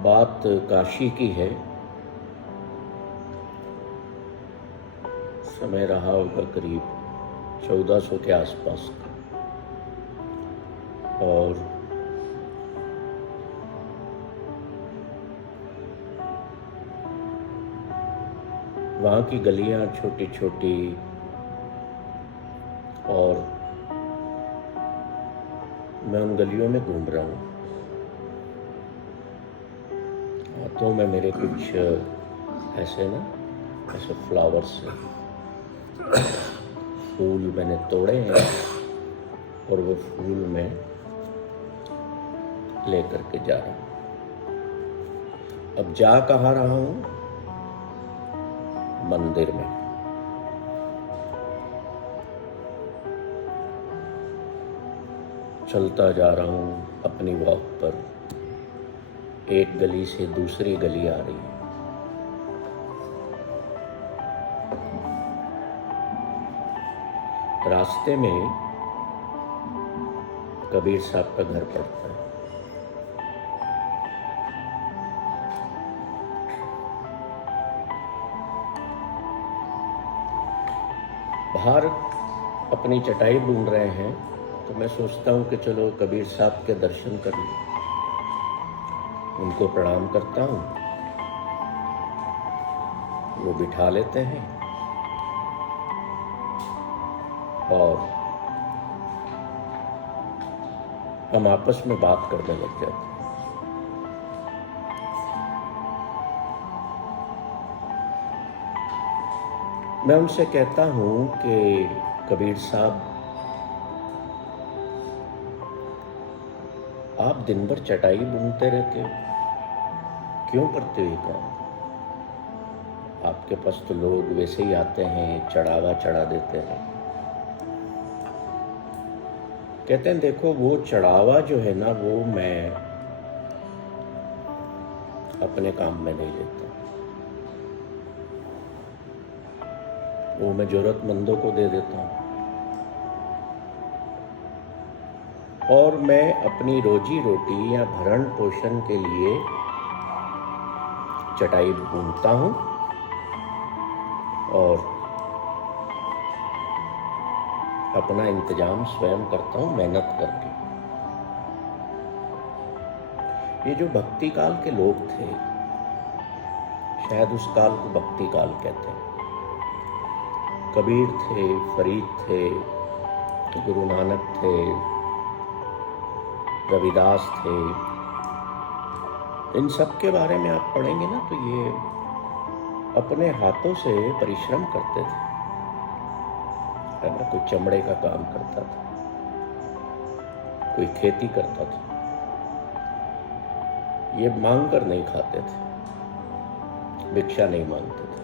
बात काशी की है। समय रहा होगा करीब 1400 के आसपास का, और वहाँ की गलियाँ छोटी छोटी, और मैं उन गलियों में घूम रहा हूँ। हाथों में मेरे कुछ ऐसे फ्लावर्स फूल मैंने तोड़े हैं, और वो फूल मैं लेकर के जा रहा हूँ। अब जा कहाँ रहा हूँ? मंदिर में। चलता जा रहा हूँ अपनी वॉक पर। एक गली से दूसरी गली आ रही है। रास्ते में कबीर साहब का घर पड़ता है। बाहर अपनी चटाई बुन रहे हैं, तो मैं सोचता हूँ कि चलो कबीर साहब के दर्शन कर लूँ। उनको प्रणाम करता हूँ, वो बिठा लेते हैं और हम आपस में बात करने लग जाते हैं। मैं उनसे कहता हूँ कि कबीर साहब, आप दिन भर चटाई बुनते रहते हो, क्यों करते हो ये काम? आपके पास तो लोग वैसे ही आते हैं, चढ़ावा चढ़ा देते हैं। कहते हैं देखो, वो चढ़ावा जो है ना, वो मैं अपने काम में नहीं लेता। वो मैं जरूरतमंदों को दे देता हूँ, और मैं अपनी रोजी रोटी या भरण पोषण के लिए चटाई बुनता हूँ और अपना इंतजाम स्वयं करता हूँ, मेहनत करके। ये जो भक्ति काल के लोग थे, शायद उस काल को भक्ति काल कहते हैं। कबीर थे, फरीद थे, गुरु नानक थे, रविदास थे। इन सब के बारे में आप पढ़ेंगे ना, तो ये अपने हाथों से परिश्रम करते थे, है ना। कोई चमड़े का काम करता था, कोई खेती करता था। ये मांग कर नहीं खाते थे, भिक्षा नहीं मांगते थे,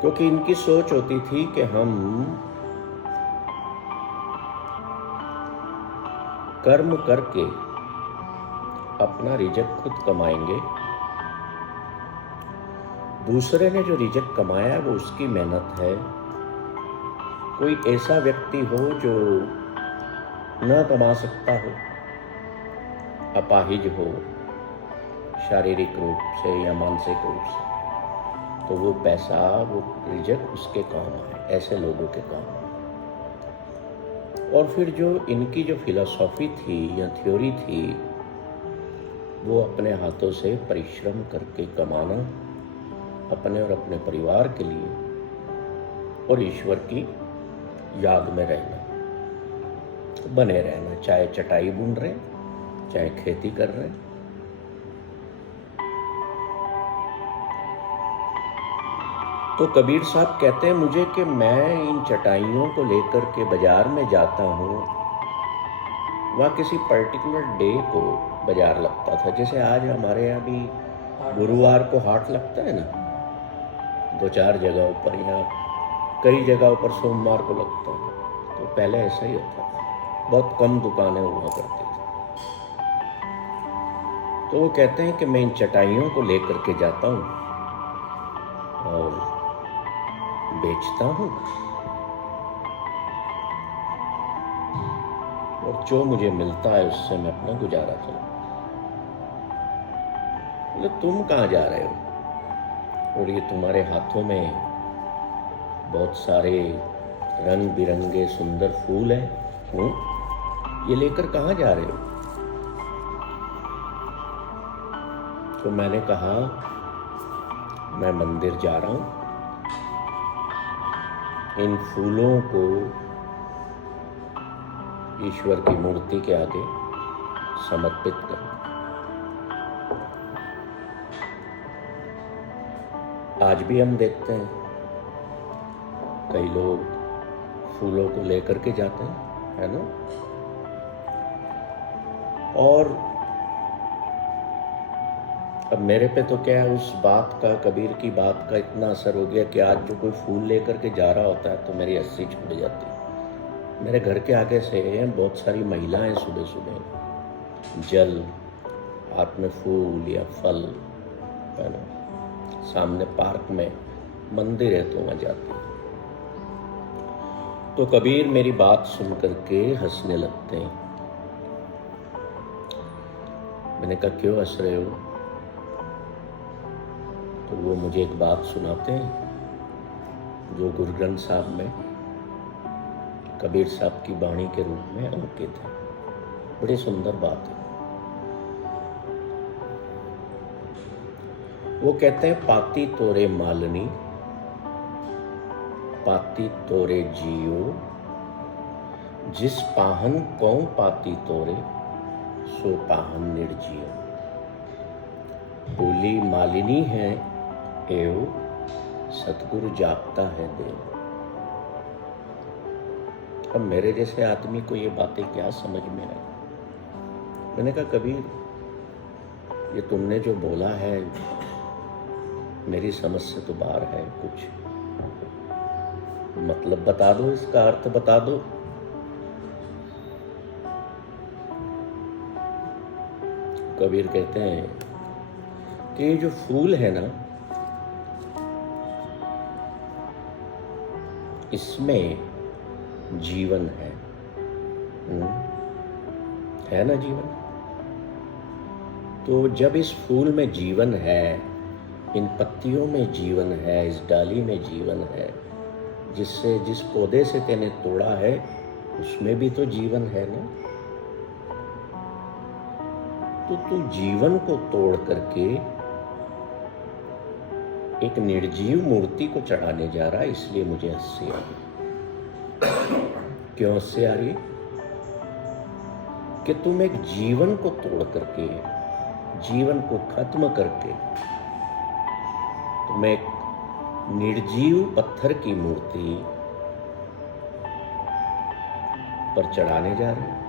क्योंकि इनकी सोच होती थी कि हम कर्म करके अपना रिज़्क खुद कमाएंगे। दूसरे ने जो रिज़्क कमाया वो उसकी मेहनत है। कोई ऐसा व्यक्ति हो जो न कमा सकता हो, अपाहिज हो शारीरिक रूप से या मानसिक रूप से, तो वो पैसा, वो रिज़्क उसके काम आए, ऐसे लोगों के काम आए। और फिर जो इनकी जो फिलॉसफी थी या थ्योरी थी, वो अपने हाथों से परिश्रम करके कमाना, अपने और अपने परिवार के लिए, और ईश्वर की याद में रहना, बने रहना, चाहे चटाई बुन रहे, चाहे खेती कर रहे। तो कबीर साहब कहते हैं मुझे कि मैं इन चटाइयों को लेकर के बाजार में जाता हूँ। वहाँ किसी पर्टिकुलर डे को बाजार लगता था, जैसे आज हमारे यहाँ भी गुरुवार को हाट लगता है ना, 2-4 जगहों पर, या कई जगहों पर सोमवार को लगता है। तो पहले ऐसा ही होता था, बहुत कम दुकानें हुआ करती थी। तो वो कहते हैं कि मैं इन चटाइयों को लेकर के जाता हूँ और बेचता हूँ। और जो मुझे मिलता है उससे मैं अपना गुजारा चला। बोले तुम कहाँ जा रहे हो? और ये तुम्हारे हाथों में बहुत सारे रंग बिरंगे सुंदर फूल हैं, ये लेकर कहाँ जा रहे हो? तो मैंने कहा मैं मंदिर जा रहा हूं, इन फूलों को ईश्वर की मूर्ति के आगे समर्पित करूं। आज भी हम देखते हैं कई लोग फूलों को लेकर के जाते हैं, है ना? और अब मेरे पे तो क्या है, उस बात का, कबीर की बात का इतना असर हो गया कि आज जो कोई फूल लेकर के जा रहा होता है तो मेरी हंसी छूट जाती है। मेरे घर के आगे से बहुत सारी महिलाएं सुबह सुबह जल, हाथ में फूल या फल, है ना, सामने पार्क में मंदिर है तो वहाँ जाती है। तो कबीर मेरी बात सुन करके हंसने लगते हैं। मैंने कहा क्यों हंस रहे हो? तो वो मुझे एक बात सुनाते हैं जो गुरु ग्रंथ साहब में कबीर साहब की वाणी के रूप में अंकित है। बड़ी सुंदर बात है। वो कहते हैं पाती तोरे मालनी, पाती तोरे जियो, जिस पाहन कौ पाती तोरे, सो पाहन निर्जियो। बोली मालिनी है एव, सतगुरु जागता है देव। अब मेरे जैसे आदमी को ये बातें क्या समझ में आई? मैंने कहा कबीर, ये तुमने जो बोला है मेरी समझ से तो बाहर है, कुछ मतलब बता दो, इसका अर्थ बता दो। कबीर कहते हैं कि ये जो फूल है ना, इसमें जीवन है ना जीवन? तो जब इस फूल में जीवन है, इन पत्तियों में जीवन है, इस डाली में जीवन है, जिस पौधे से तेने तोड़ा है उसमें भी तो जीवन है ना। तो तू जीवन को तोड़ करके एक निर्जीव मूर्ति को चढ़ाने जा रहा है, इसलिए मुझे हंसी आ रही। क्यों हंसी आ रही? कि तुम एक जीवन को तोड़ करके, जीवन को खत्म करके तुम एक निर्जीव पत्थर की मूर्ति पर चढ़ाने जा रहे हो,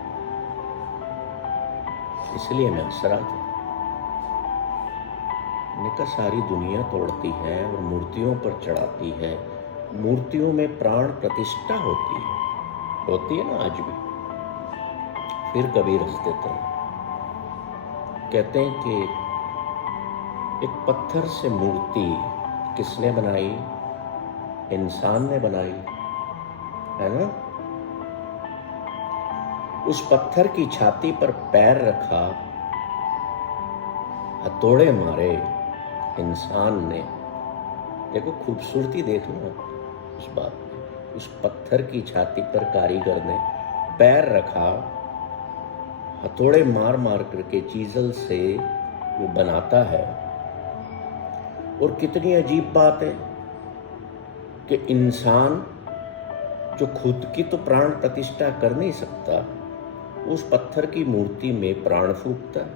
इसलिए मैं हंस रहा था। निका सारी दुनिया तोड़ती है और मूर्तियों पर चढ़ाती है। मूर्तियों में प्राण प्रतिष्ठा होती है ना आज भी। फिर कबीर हंस देते हैं, कहते हैं कि एक पत्थर से मूर्ति किसने बनाई? इंसान ने बनाई, है ना? उस पत्थर की छाती पर पैर रखा, हथौड़े मारे इंसान ने। देखो खूबसूरती, देख लो उस बात में। उस पत्थर की छाती पर कारीगर ने पैर रखा, हथौड़े मार मार करके चीजल से वो बनाता है। और कितनी अजीब बात है कि इंसान जो खुद की तो प्राण प्रतिष्ठा कर नहीं सकता, उस पत्थर की मूर्ति में प्राण फूंकता है।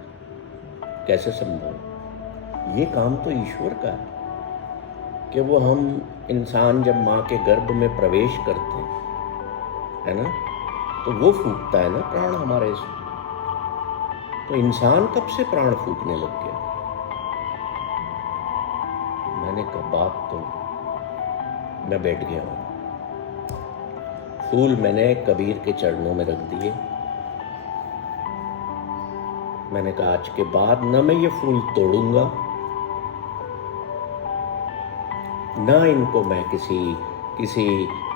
कैसे संभव? ये काम तो ईश्वर का है कि वो हम इंसान जब माँ के गर्भ में प्रवेश करते हैं, है ना, तो वो फूंकता है ना प्राण हमारे से। तो इंसान कब से प्राण फूंकने लग गया? मैंने कहा बात तो, मैं बैठ गया हूं। फूल मैंने कबीर के चरणों में रख दिए। मैंने कहा आज के बाद न मैं ये फूल तोड़ूंगा, ना इनको मैं किसी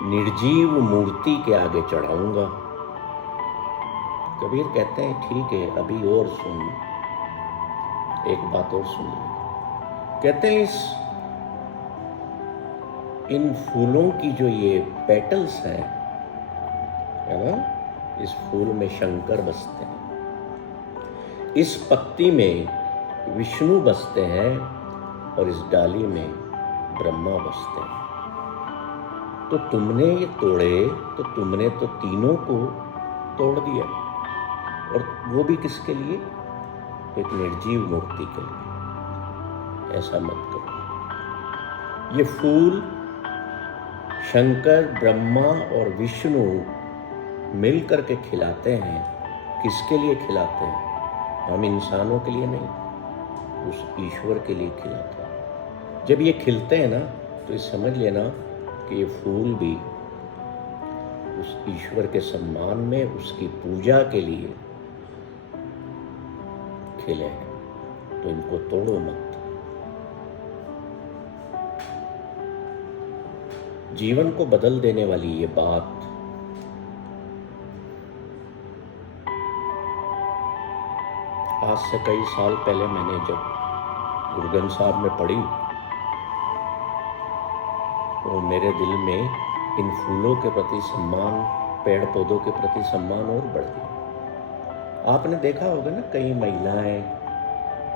निर्जीव मूर्ति के आगे चढ़ाऊंगा। कबीर कहते हैं ठीक है, अभी और सुन, एक बात और सुन ले। कहते हैं इन फूलों की जो ये पेटल्स हैं, है ना, इस फूल में शंकर बसते हैं, इस पत्ती में विष्णु बसते हैं और इस डाली में ब्रह्मा बसते हैं। तो तुमने ये तोड़े तो तुमने तो तीनों को तोड़ दिया, और वो भी किसके लिए? एक निर्जीव मूर्ति के लिए। ऐसा मत करो। ये फूल शंकर, ब्रह्मा और विष्णु मिलकर के खिलाते हैं। किसके लिए खिलाते हैं? हम इंसानों के लिए नहीं, उस ईश्वर के लिए खिलाते हैं। जब ये खिलते हैं ना, तो ये समझ लेना कि ये फूल भी उस ईश्वर के सम्मान में, उसकी पूजा के लिए खिले हैं। तो इनको तोड़ो मत। जीवन को बदल देने वाली ये बात आज से कई साल पहले मैंने जब गुरु ग्रंथ साहब में पढ़ी, तो मेरे दिल में इन फूलों के प्रति सम्मान, पेड़ पौधों के प्रति सम्मान और बढ़ गया। आपने देखा होगा ना, कई महिलाएं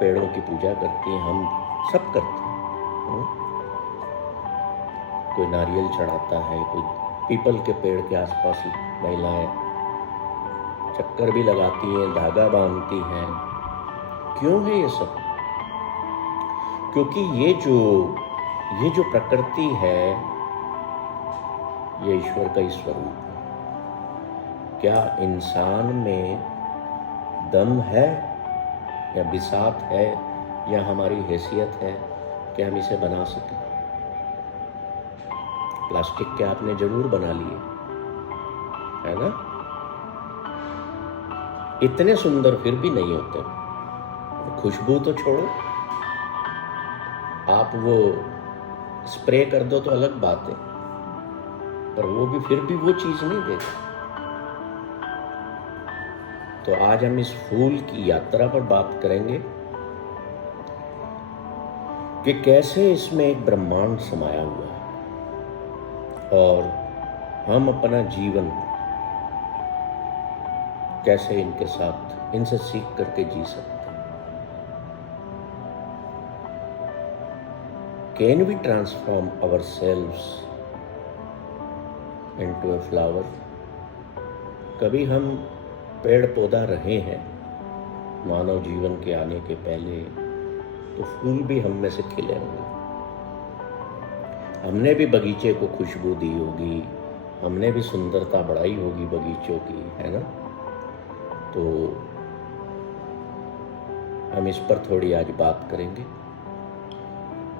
पेड़ों की पूजा करती हैं, हम सब करते हैं। कोई नारियल चढ़ाता है, कोई पीपल के पेड़ के आसपास महिलाएं चक्कर भी लगाती हैं, धागा बांधती हैं। क्यों है ये सब? क्योंकि ये जो प्रकृति है, ये ईश्वर का ही स्वरूप है। क्या इंसान में दम है या बिसात है या हमारी हैसियत है कि हम इसे बना सकें? प्लास्टिक के आपने जरूर बना लिए, है ना? इतने सुंदर फिर भी नहीं होते। खुशबू तो छोड़ो, आप वो स्प्रे कर दो तो अलग बात है, पर वो भी फिर भी वो चीज नहीं देता। तो आज हम इस फूल की यात्रा पर बात करेंगे कि कैसे इसमें एक ब्रह्मांड समाया हुआ है और हम अपना जीवन कैसे इनके साथ, इनसे सीख करके जी सकते हैं। Can we transform ourselves into a flower? कभी हम पेड़ पौधा रहे हैं मानव जीवन के आने के पहले, तो फूल भी हम में से खिले होंगे। हमने भी बगीचे को खुशबू दी होगी, हमने भी सुंदरता बढ़ाई होगी बगीचों की, है ना? तो हम इस पर थोड़ी आज बात करेंगे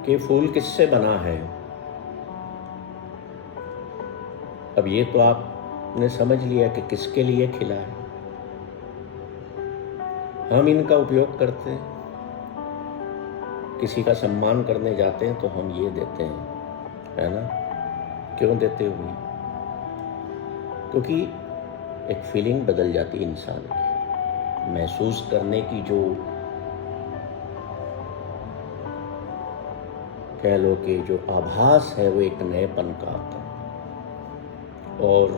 कि फूल किससे बना है। अब ये तो आपने समझ लिया कि किसके लिए खिला है। हम इनका उपयोग करते हैं, किसी का सम्मान करने जाते हैं तो हम ये देते हैं, है ना? क्यों देते हुए? क्योंकि एक फीलिंग बदल जाती है इंसान की, महसूस करने की जो कह लो कि जो आभास है वो एक नएपन का आता है। और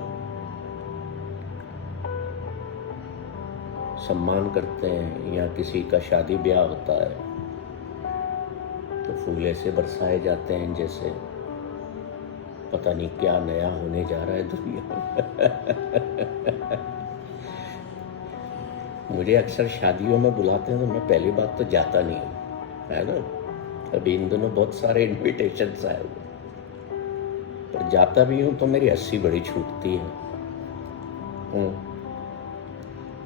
सम्मान करते हैं या किसी का शादी ब्याह होता है तो फूल ऐसे बरसाए जाते हैं जैसे पता नहीं क्या नया होने जा रहा है दुनिया में। मुझे अक्सर शादियों में बुलाते हैं तो मैं पहली बात तो जाता नहीं हूँ, है ना? अभी इन दिनों बहुत सारे इन्विटेशंस आए हुए, पर जाता भी हूँ तो मेरी हंसी बड़ी छूटती है।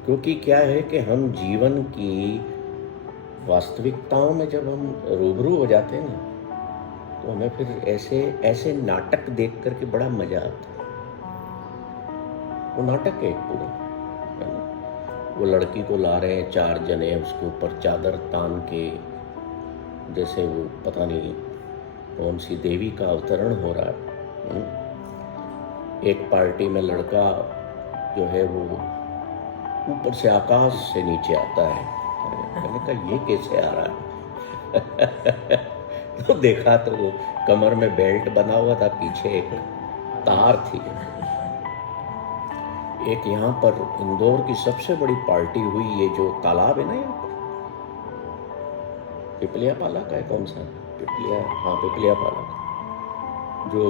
क्योंकि क्या है कि हम जीवन की वास्तविकताओं में जब हम रूबरू हो जाते हैं ना, तो हमें फिर ऐसे नाटक देख करके बड़ा मजा आता है। वो नाटक है एक पूरा, है ना? वो लड़की को ला रहे हैं 4 जने, उसके ऊपर चादर तान के, जैसे वो पता नहीं कौन सी देवी का अवतरण हो रहा है। एक पार्टी में लड़का जो है वो ऊपर से आकाश से नीचे आता है। मैंने कहा ये कैसे आ रहा है? तो देखा तो वो कमर में बेल्ट बना हुआ था, पीछे एक तार थी। एक यहाँ पर इंदौर की सबसे बड़ी पार्टी हुई, ये जो तालाब है ना यहाँ पर, पिपलिया पाला का है, कौन सा पिपलिया, हाँ पिपलिया पाला का, जो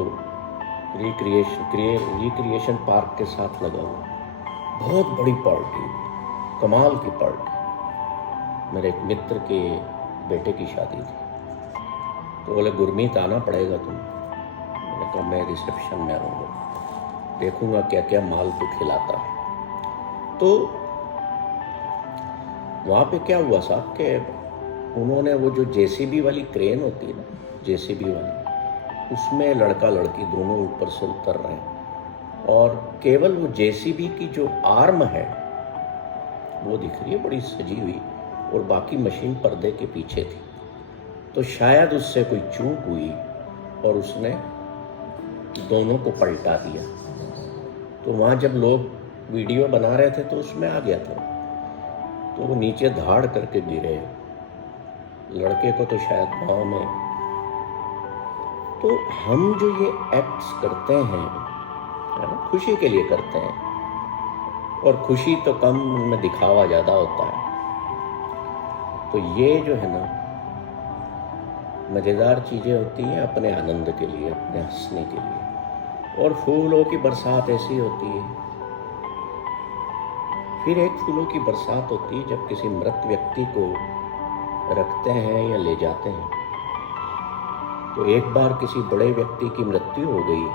रिक्रिएशन पार्क के साथ लगा हुआ, बहुत बड़ी पार्टी हुई, कमाल की पार्टी। मेरे एक मित्र के बेटे की शादी थी, तो बोले गुरमीत आना पड़ेगा तुम। मैंने कहा मैं रिसेप्शन में आऊँगा, देखूंगा क्या क्या माल तो खिलाता है। तो वहाँ पे क्या हुआ साहब कि उन्होंने वो जो जेसीबी वाली क्रेन होती है ना, जेसीबी वाली, उसमें लड़का लड़की दोनों ऊपर से उतर रहे हैं, और केवल वो जेसीबी की जो आर्म है वो दिख रही है बड़ी सजी हुई, और बाकी मशीन पर्दे के पीछे थी। तो शायद उससे कोई चूक हुई और उसने दोनों को पलटा दिया। तो वहाँ जब लोग वीडियो बना रहे थे तो उसमें आ गया था, तो वो नीचे धाड़ करके गिरे, लड़के को तो शायद पाँव में। तो हम जो ये एक्ट्स करते हैं, है ना, खुशी के लिए करते हैं, और खुशी तो कम, उनमें दिखावा ज़्यादा होता है। तो ये जो है ना मज़ेदार चीज़ें होती हैं अपने आनंद के लिए, अपने हंसने के लिए। और फूलों की बरसात ऐसी होती है। फिर एक फूलों की बरसात होती है जब किसी मृत व्यक्ति को रखते हैं या ले जाते हैं। तो एक बार किसी बड़े व्यक्ति की मृत्यु हो गई,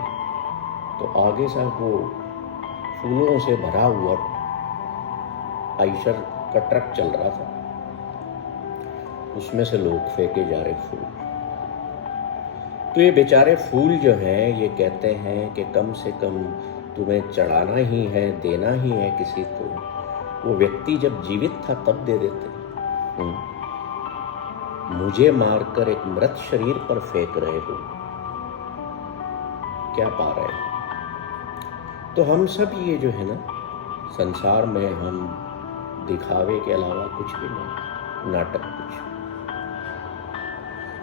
तो आगे से वो फूलों से भरा हुआ आयशर का ट्रक चल रहा था, उसमें से लोग फेंके जा रहे फूल। तो ये बेचारे फूल जो हैं ये कहते हैं कि कम से कम तुम्हें चढ़ाना ही है, देना ही है किसी को। वो व्यक्ति जब जीवित था तब दे देते। मुझे मारकर एक मृत शरीर पर फेंक रहे हो, क्या पा रहे हो? तो हम सब ये जो है ना संसार में हम दिखावे के अलावा कुछ भी नहीं, नाटक कुछ।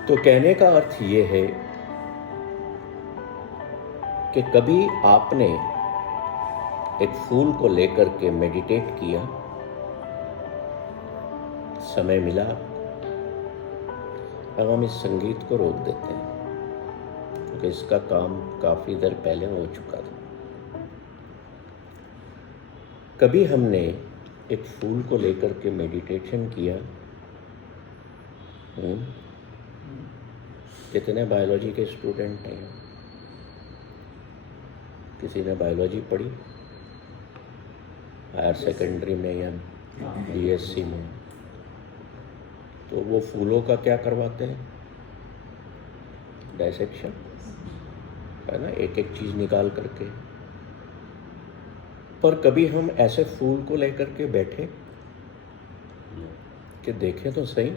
तो कहने का अर्थ ये है कि कभी आपने एक फूल को लेकर के मेडिटेट किया, समय मिला, अब हम इस संगीत को रोक देते हैं क्योंकि इसका काम काफी देर पहले हो चुका था। कभी हमने एक फूल को लेकर के मेडिटेशन किया। कितने बायोलॉजी के स्टूडेंट हैं? किसी ने बायोलॉजी पढ़ी हायर सेकेंडरी में या बीएससी में? तो वो फूलों का क्या करवाते हैं? डायसेक्शन, है ना, एक एक चीज निकाल करके। पर कभी हम ऐसे फूल को लेकर के बैठे कि देखें तो सही,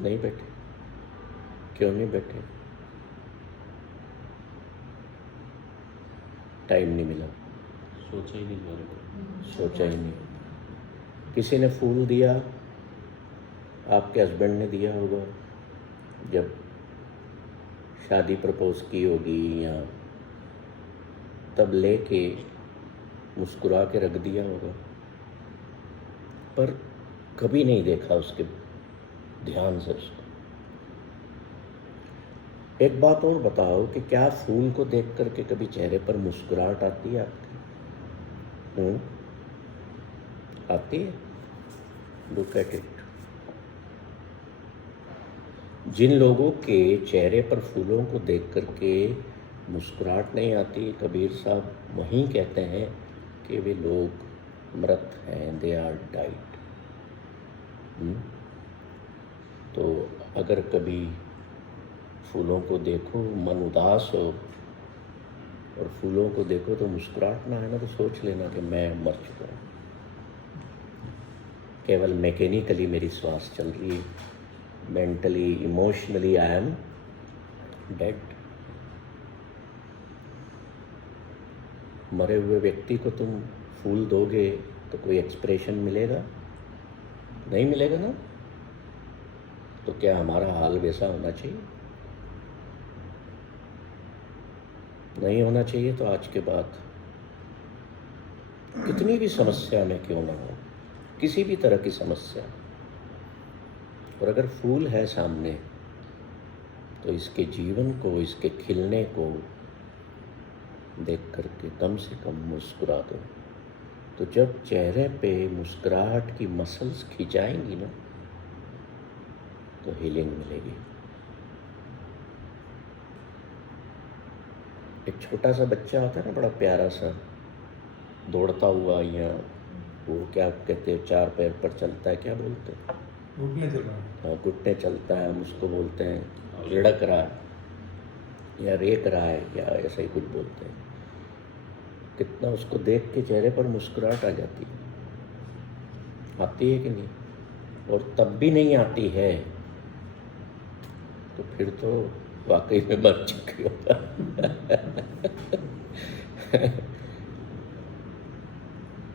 नहीं बैठे। क्यों नहीं बैठे? टाइम नहीं मिला, सोचा ही नहीं। सोचा ही नहीं। किसी ने फूल दिया, आपके हस्बैंड ने दिया होगा जब शादी प्रपोज की होगी, या तब लेके मुस्कुरा के रख दिया होगा, पर कभी नहीं देखा उसके ध्यान से उसको। एक बात और बताओ कि क्या फूल को देख करके कभी चेहरे पर मुस्कुराहट आती है आपके? आती है? Look at it. जिन लोगों के चेहरे पर फूलों को देख करके मुस्कुराहट नहीं आती, कबीर साहब वहीं कहते हैं कि वे लोग मृत हैं, दे आर डाइड। तो अगर कभी फूलों को देखो, मन उदास हो और फूलों को देखो तो मुस्कुराहट ना है ना, तो सोच लेना कि मैं मर चुका हूँ। केवल मैकेनिकली मेरी श्वास चल रही है, mentally emotionally I am dead. मरे हुए व्यक्ति को तुम फूल दोगे तो कोई एक्सप्रेशन मिलेगा? नहीं मिलेगा ना। तो क्या हमारा हाल वैसा होना चाहिए? नहीं होना चाहिए। तो आज के बाद कितनी भी समस्या में क्यों ना हो, किसी भी तरह की समस्या, और अगर फूल है सामने तो इसके जीवन को, इसके खिलने को देख करके कम से कम मुस्कुरा दो। तो जब चेहरे पे मुस्कुराहट की मसल्स खिंचाएंगी ना, तो हीलिंग मिलेगी। एक छोटा सा बच्चा होता है ना, बड़ा प्यारा सा, दौड़ता हुआ, या वो क्या कहते हैं, 4 पैर पर चलता है, क्या बोलते हैं? घुटने चल रहा है। हाँ, घुटने चलता है, हम उसको बोलते हैं लुढ़क रहा है या रेक रहा है, या ऐसा ही कुछ बोलते हैं। कितना उसको देख के चेहरे पर मुस्कुराहट आ जाती है, आती है कि नहीं? और तब भी नहीं आती है तो फिर तो वाकई में मर चुकी होगा।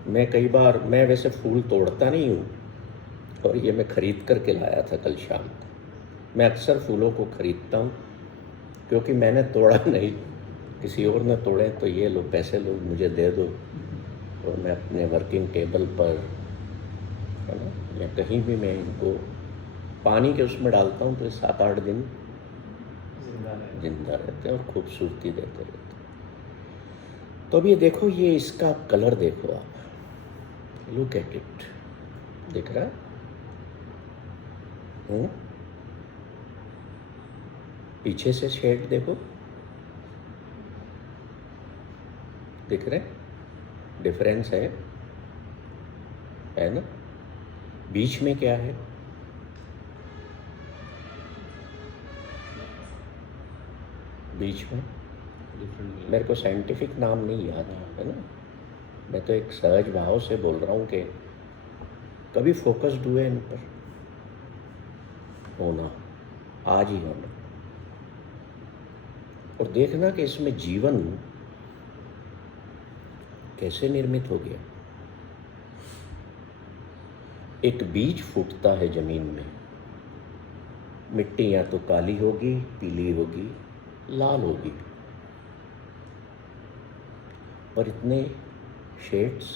मैं वैसे फूल तोड़ता नहीं हूँ, और ये मैं खरीद करके लाया था कल शाम को। मैं अक्सर फूलों को खरीदता हूँ क्योंकि मैंने तोड़ा नहीं, किसी और ने तोड़े तो ये लो, पैसे लो, मुझे दे दो, और मैं अपने वर्किंग टेबल पर, है ना, या कहीं भी मैं इनको पानी के उसमें डालता हूँ तो 7-8 दिन जिंदा रहते हैं और खूबसूरती देते रहते हैं। तो अब ये देखो, ये इसका कलर देखो आप, लुक एट इट, दिख रहा है? पीछे से शेड देखो, दिख रहे? डिफरेंस है ना? बीच में क्या है? बीच में मेरे को साइंटिफिक नाम नहीं याद है ना, मैं तो एक सहज भाव से बोल रहा हूँ कि कभी फोकस्ड हुए इन पर, होना, आज ही होना, और देखना कि इसमें जीवन कैसे निर्मित हो गया। एक बीज फूटता है जमीन में, मिट्टी या तो काली होगी, पीली होगी, लाल होगी, पर इतने शेड्स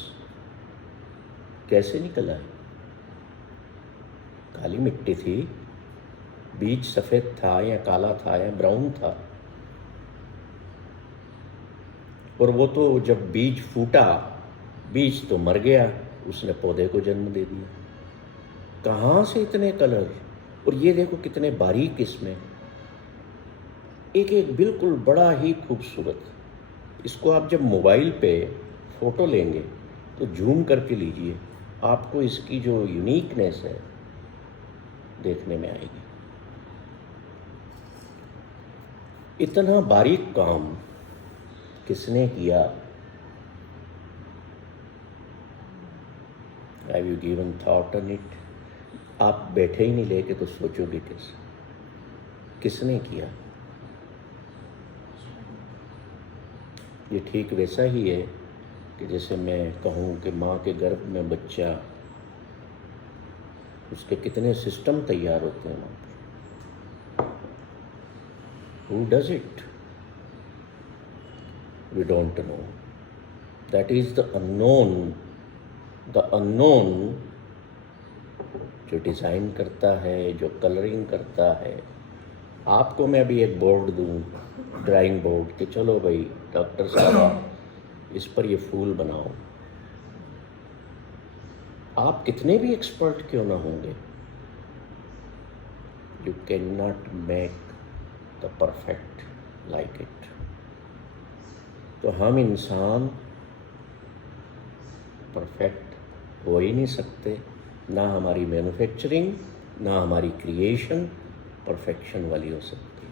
कैसे निकला है? काली मिट्टी थी, बीज सफ़ेद था या काला था या ब्राउन था, और वो तो जब बीज फूटा, बीज तो मर गया, उसने पौधे को जन्म दे दिया। कहाँ से इतने कलर? और ये देखो कितने बारीक इसमें, एक एक बिल्कुल बड़ा ही खूबसूरत। इसको आप जब मोबाइल पे फ़ोटो लेंगे तो जूम करके लीजिए, आपको इसकी जो यूनिकनेस है देखने में आएगी। इतना बारीक काम किसने किया? Have you given thought on it? आप बैठे ही नहीं लेके तो सोचोगे कैसे? किसने किया? ये ठीक वैसा ही है कि जैसे मैं कहूँ कि माँ के गर्भ में बच्चा, उसके कितने सिस्टम तैयार होते हैं वहाँ पर। Who does it? We don't know. That is the unknown. The unknown जो डिज़ाइन करता है, जो कलरिंग करता है। आपको मैं अभी एक बोर्ड दूँ, ड्राइंग बोर्ड, कि चलो भाई डॉक्टर साहब इस पर ये फूल बनाओ, आप कितने भी एक्सपर्ट क्यों ना होंगे, you can not make the perfect like it. तो हम इंसान परफेक्ट हो ही नहीं सकते, ना हमारी मैन्युफैक्चरिंग, ना हमारी क्रिएशन परफेक्शन वाली हो सकती है।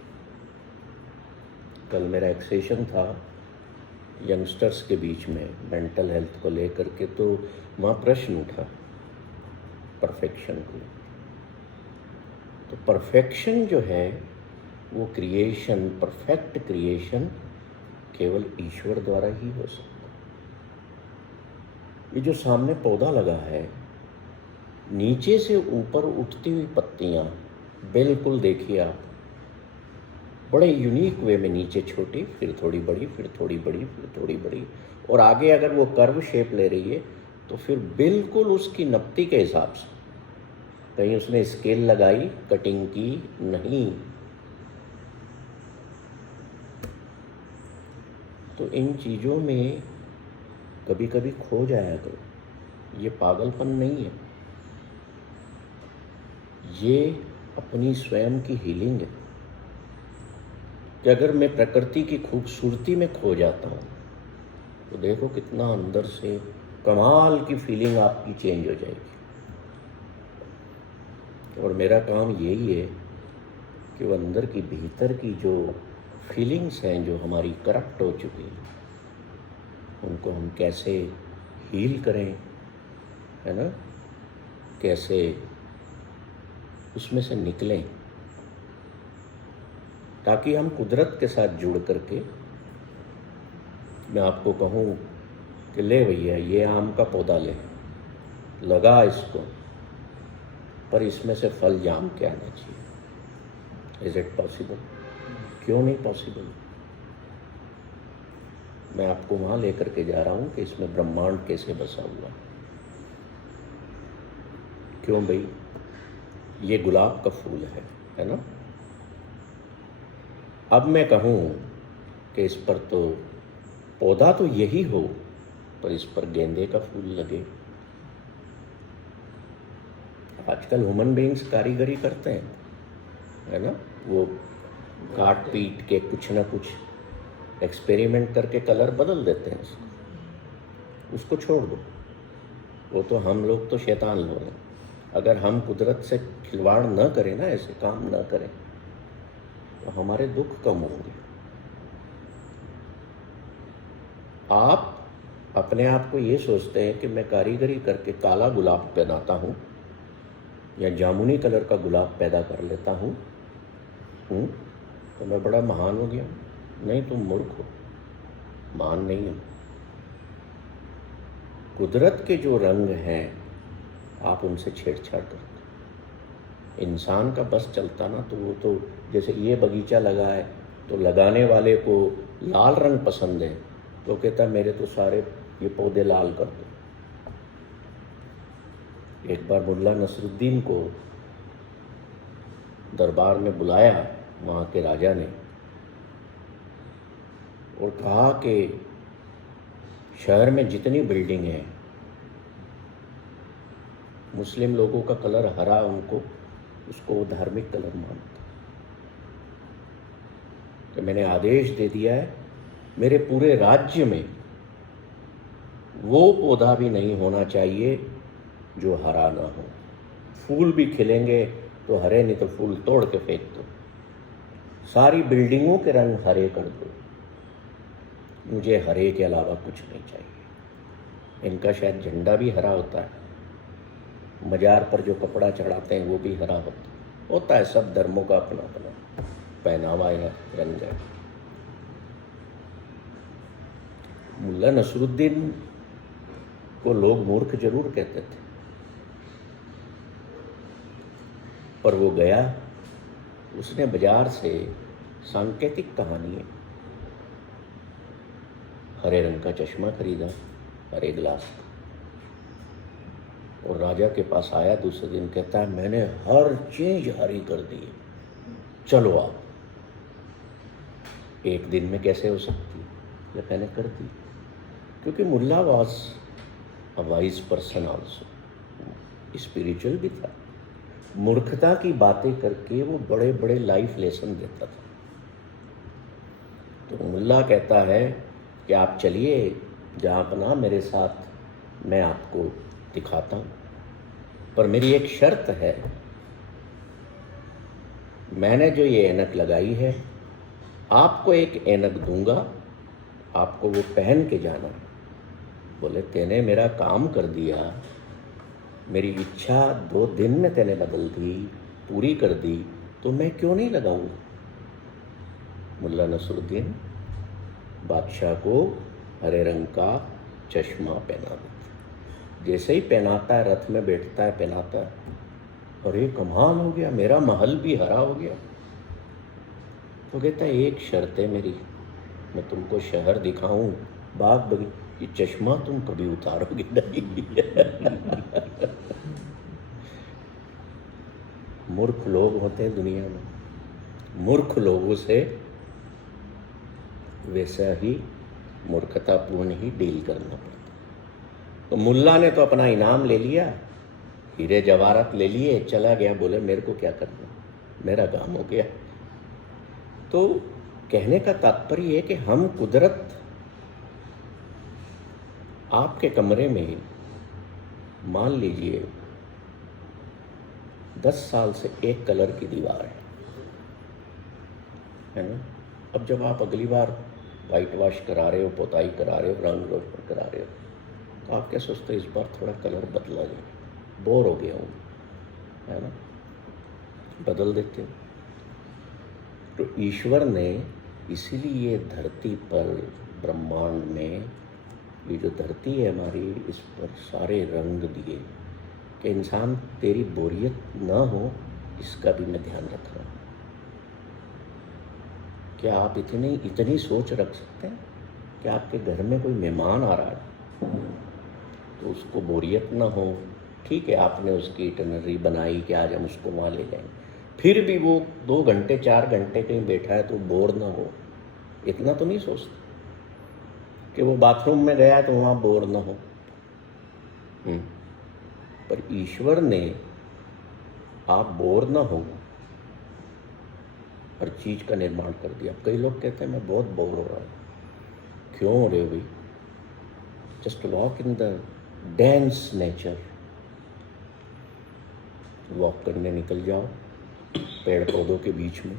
कल मेरा एक सेशन था यंगस्टर्स के बीच में मेंटल हेल्थ को लेकर के, तो वहाँ प्रश्न उठा परफेक्शन को। तो परफेक्शन जो है वो क्रिएशन, परफेक्ट क्रिएशन केवल ईश्वर द्वारा ही हो सकता। ये जो सामने पौधा लगा है, नीचे से ऊपर उठती हुई पत्तियां, बिल्कुल देखिए आप, बड़े यूनिक वे में नीचे छोटी, फिर थोड़ी बड़ी, फिर थोड़ी बड़ी, फिर थोड़ी बड़ी, और आगे अगर वो कर्व शेप ले रही है तो फिर बिल्कुल उसकी नब्ती के हिसाब से। कहीं उसने स्केल लगाई, कटिंग की नहीं। तो इन चीज़ों में कभी कभी खो जाया करो। ये पागलपन नहीं है, ये अपनी स्वयं की हीलिंग है कि अगर मैं प्रकृति की खूबसूरती में खो जाता हूँ तो देखो कितना अंदर से कमाल की फीलिंग आपकी चेंज हो जाएगी। और मेरा काम यही है कि वो अंदर की, भीतर की जो फीलिंग्स हैं जो हमारी करप्ट हो चुकी हैं, उनको हम कैसे हील करें, है ना, कैसे उसमें से निकलें, ताकि हम कुदरत के साथ जुड़ करके, मैं आपको कहूँ कि ले भैया ये आम का पौधा ले, लगा इसको, पर इसमें से फल जाम के आना चाहिए। Is it possible? क्यों नहीं पॉसिबल? मैं आपको वहाँ लेकर के जा रहा हूँ कि इसमें ब्रह्मांड कैसे बसा हुआ। क्यों भाई? ये गुलाब का फूल है ना? अब मैं कहूँ कि इस पर तो पौधा तो यही हो, पर इस पर गेंदे का फूल लगे। आजकल ह्यूमन बीइंग्स कारीगरी करते हैं, है ना, वो काट पीट के कुछ ना कुछ एक्सपेरिमेंट करके कलर बदल देते हैं। उसको छोड़ दो, वो तो हम लोग तो शैतान लोग हैं। अगर हम कुदरत से खिलवाड़ न करें ना, ऐसे काम न करें, तो हमारे दुख कम होंगे। आप अपने आप को ये सोचते हैं कि मैं कारीगरी करके काला गुलाब बनाता हूँ या जामुनी कलर का गुलाब पैदा कर लेता हूँ तो मैं बड़ा महान हो गया। नहीं, तुम मूर्ख हो, महान नहीं हो। कुदरत के जो रंग हैं आप उनसे छेड़छाड़ करते। इंसान का बस चलता ना तो वो तो, जैसे ये बगीचा लगा है तो लगाने वाले को लाल रंग पसंद है तो कहता है मेरे तो सारे ये पौधे लाल कर दो। एक बार मुल्ला नसरुद्दीन को दरबार में बुलाया वहाँ के राजा ने और कहा कि शहर में जितनी बिल्डिंग हैं, मुस्लिम लोगों का कलर हरा, उसको वो धार्मिक कलर मानता। तो मैंने आदेश दे दिया है मेरे पूरे राज्य में वो पौधा भी नहीं होना चाहिए जो हरा ना हो। फूल भी खिलेंगे तो हरे, नहीं तो फूल तोड़ के फेंक दो। सारी बिल्डिंगों के रंग हरे कर दो। मुझे हरे के अलावा कुछ नहीं चाहिए। इनका शायद झंडा भी हरा होता है, मजार पर जो कपड़ा चढ़ाते हैं वो भी हरा होता है। सब धर्मों का अपना अपना पहनावा है, रंग है। मुल्ला नसरुद्दीन को लोग मूर्ख जरूर कहते थे, पर वो गया, उसने बाजार से सांकेतिक कहानी है, हरे रंग का चश्मा खरीदा, हरे गिलास, और राजा के पास आया दूसरे दिन, कहता है मैंने हर चीज हरी कर दी, चलो आप। एक दिन में कैसे हो सकती? ये मैंने कर दी, क्योंकि Mulla was a wise person also, spiritual भी था। मूर्खता की बातें करके वो बड़े बड़े लाइफ लेसन देता था। तो मुल्ला कहता है कि आप चलिए जहाँ अपना मेरे साथ, मैं आपको दिखाता हूँ, पर मेरी एक शर्त है, मैंने जो ये ऐनक लगाई है आपको एक ऐनक दूंगा, आपको वो पहन के जाना है। बोले तेने मेरा काम कर दिया, मेरी इच्छा 2 दिन में तेने बदल दी, पूरी कर दी, तो मैं क्यों नहीं लगाऊंगा? मुल्ला नसरुद्दीन बादशाह को हरे रंग का चश्मा पहना देता। जैसे ही पहनाता है, रथ में बैठता है, पहनाता है, अरे कमाल हो गया, मेरा महल भी हरा हो गया। तो कहता है एक शर्त है मेरी, मैं तुमको शहर दिखाऊं, बाग बगी, ये चश्मा तुम कभी उतारोगे नहीं। मूर्ख लोग होते हैं दुनिया में, मूर्ख लोगों से वैसा ही मूर्खतापूर्ण ही डील करना पड़ता। तो मुल्ला ने तो अपना इनाम ले लिया, हीरे जवाहरात ले लिए, चला गया, बोले मेरे को क्या करना, मेरा काम हो गया। तो कहने का तात्पर्य है कि हम कुदरत, आपके कमरे में मान लीजिए 10 साल से एक कलर की दीवार है ना। अब जब आप अगली बार वाइट वॉश करा रहे हो, पोताई करा रहे हो, रंग रोगन करा रहे हो, तो आप क्या सोचते हो इस बार थोड़ा कलर बदला जाए, बोर हो गया हूँ, है ना, बदल देते हो। तो ईश्वर ने इसीलिए धरती पर, ब्रह्मांड में, ये जो धरती है हमारी, इस पर सारे रंग दिए कि इंसान तेरी बोरियत ना हो, इसका भी मैं ध्यान रख रहा हूँ। क्या आप इतनी सोच रख सकते हैं कि आपके घर में कोई मेहमान आ रहा है तो उसको बोरियत ना हो। ठीक है, आपने उसकी इटनरी बनाई कि आज हम उसको वहाँ ले जाएंगे, फिर भी वो 2 घंटे 4 घंटे कहीं बैठा है तो बोर ना हो, इतना तो नहीं सोचते कि वो बाथरूम में गया है तो वहाँ बोर ना हो। पर ईश्वर ने आप बोर ना हो हर चीज़ का निर्माण कर दिया। कई लोग कहते हैं मैं बहुत बोर हो रहा हूँ। क्यों हो रहे हो भाई? Just walk in the dense nature, walk करने निकल जाओ पेड़ पौधों के बीच में,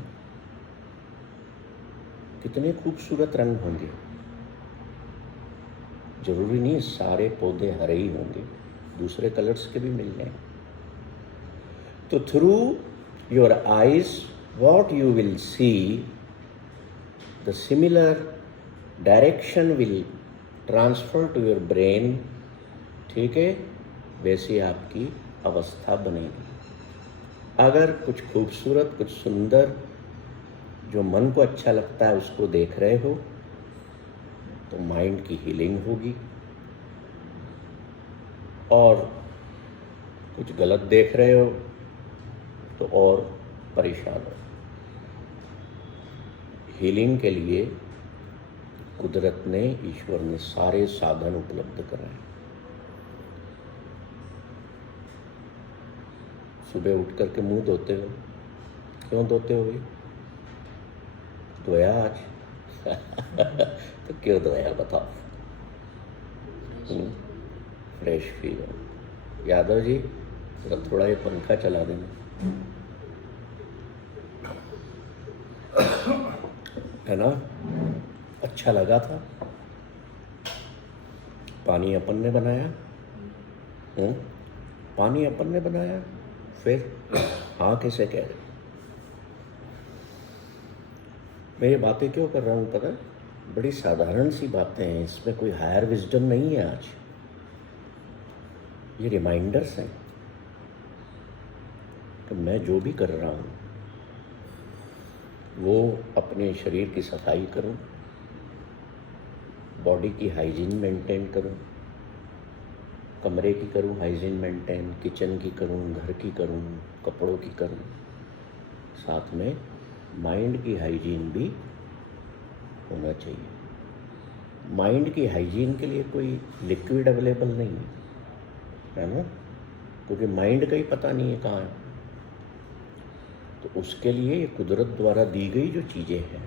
कितने खूबसूरत रंग होंगे। जरूरी नहीं सारे पौधे हरे ही होंगे, दूसरे कलर्स के भी मिल जाएंगे। तो through your eyes what you will see, the similar direction will transfer to your brain, ठीक है, वैसी आपकी अवस्था बनेगी। अगर कुछ खूबसूरत, कुछ सुंदर, जो मन को अच्छा लगता है उसको देख रहे हो तो माइंड की हीलिंग होगी, और कुछ गलत देख रहे हो तो और परेशान हो। हीलिंग के लिए कुदरत ने, ईश्वर ने सारे साधन उपलब्ध कराए। सुबह उठ करके मुंह धोते हो, क्यों धोते हो भाई? धोया आज? तो क्यों धोया बताओ? फ्रेश फील हो। यादव जी जरा थोड़ा ये पंखा चला देना, है ना, अच्छा लगा था। पानी अपन ने बनाया, पानी अपन ने बनाया, फिर हाँ कैसे कह रहे? मैं ये बातें क्यों कर रहा हूँ पता है? बड़ी साधारण सी बातें हैं, इसमें कोई हायर विजडम नहीं है। आज ये रिमाइंडर्स हैं कि मैं जो भी कर रहा हूँ वो अपने शरीर की सफाई करूं, बॉडी की हाइजीन मेंटेन करूं, कमरे की करूं हाइजीन मेंटेन, किचन की करूं, घर की करूं, कपड़ों की करूं, साथ में माइंड की हाइजीन भी होना चाहिए। माइंड की हाइजीन के लिए कोई लिक्विड अवेलेबल नहीं है ना, क्योंकि माइंड का ही पता नहीं है कहाँ है। तो उसके लिए ये कुदरत द्वारा दी गई जो चीज़ें हैं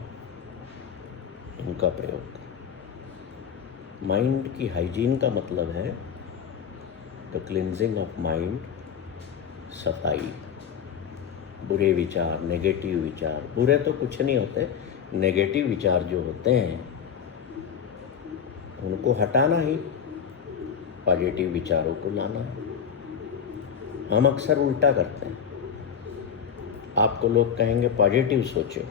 उनका प्रयोग करें। माइंड की हाइजीन का मतलब है द क्लिनजिंग ऑफ माइंड, सफाई। बुरे विचार, नेगेटिव विचार, बुरे तो कुछ नहीं होते, नेगेटिव विचार जो होते हैं उनको हटाना ही, पॉजिटिव विचारों को लाना है। हम अक्सर उल्टा करते हैं। आपको लोग कहेंगे पॉजिटिव सोचो,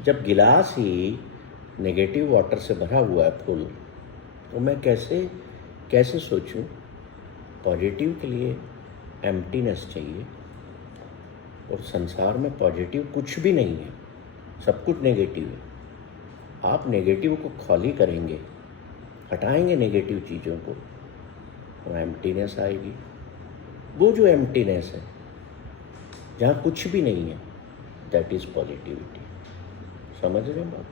जब गिलास ही नेगेटिव वाटर से भरा हुआ है फुल, तो मैं कैसे सोचूं? पॉजिटिव के लिए एम्प्टीनेस चाहिए, और संसार में पॉजिटिव कुछ भी नहीं है, सब कुछ नेगेटिव है। आप नेगेटिव को खाली करेंगे, हटाएंगे नेगेटिव चीज़ों को, तो एम्प्टीनेस आएगी। वो जो एम्प्टीनेस है, जहाँ कुछ भी नहीं है, दैट इज़ पॉजिटिविटी। समझ रहे हैं बात?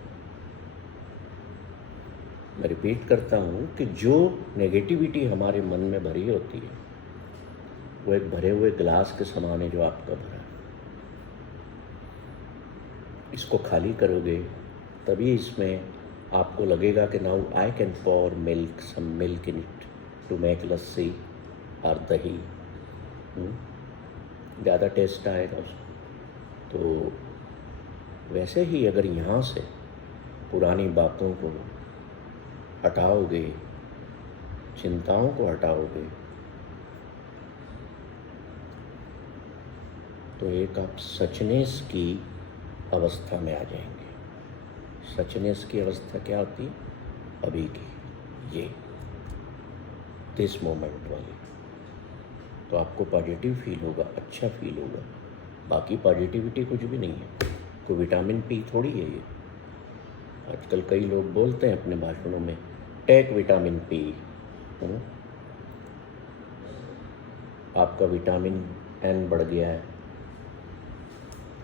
मैं रिपीट करता हूँ कि जो नेगेटिविटी हमारे मन में भरी होती है, वो एक भरे हुए गिलास के समान है जो आपका भरा है। इसको खाली करोगे तभी इसमें आपको लगेगा कि now I can pour milk, some milk in it to make lassi और दही। ज़्यादा टेस्ट आएगा उसको। तो वैसे ही अगर यहाँ से पुरानी बातों को हटाओगे, चिंताओं को हटाओगे, तो एक आप सचनेस की अवस्था में आ जाएंगे। सचनेस की अवस्था क्या होती है? अभी की, ये दिस मोमेंट वाली। तो आपको पॉजिटिव फील होगा, अच्छा फील होगा। बाकी पॉजिटिविटी कुछ भी नहीं है, कोई विटामिन पी थोड़ी है ये। आजकल कई लोग बोलते हैं अपने भाषणों में, टेक विटामिन पी। आपका विटामिन एन बढ़ गया है,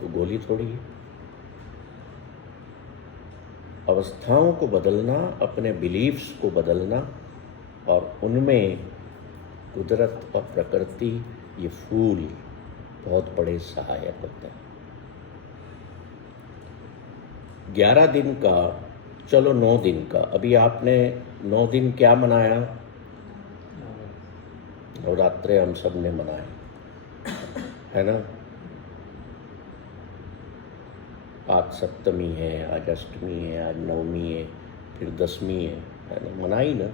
तो गोली थोड़ी है। अवस्थाओं को बदलना, अपने बिलीफ्स को बदलना, और उनमें कुदरत और प्रकृति, ये फूल बहुत बड़े सहायक होते हैं। 11 दिन का, चलो 9 दिन का, अभी आपने 9 दिन क्या मनाया? नवरात्रे हम सब ने मनाए, है ना? आज सप्तमी है, आज अष्टमी है, आज नवमी है, फिर दसवीं है ना? मनाई ना?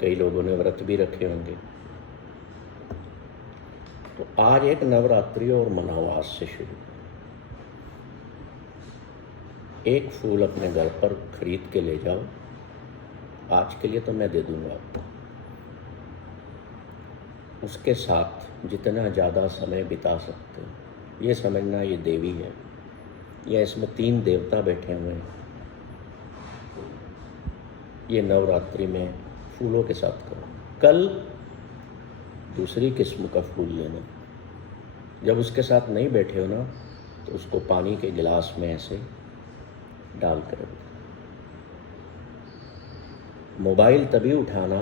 कई लोगों ने व्रत भी रखे होंगे। तो आज एक नवरात्रि और मनाओ, आज से शुरू। एक फूल अपने घर पर खरीद के ले जाओ, आज के लिए तो मैं दे दूंगा आपको। उसके साथ जितना ज़्यादा समय बिता सकते हो, ये समझना ये देवी है, या इसमें 3 देवता बैठे हुए हैं। ये नवरात्रि में फूलों के साथ करो। कल दूसरी किस्म का फूल लेना। जब उसके साथ नहीं बैठे हो ना, तो उसको पानी के गिलास में ऐसे डाल कर रख दो। मोबाइल तभी उठाना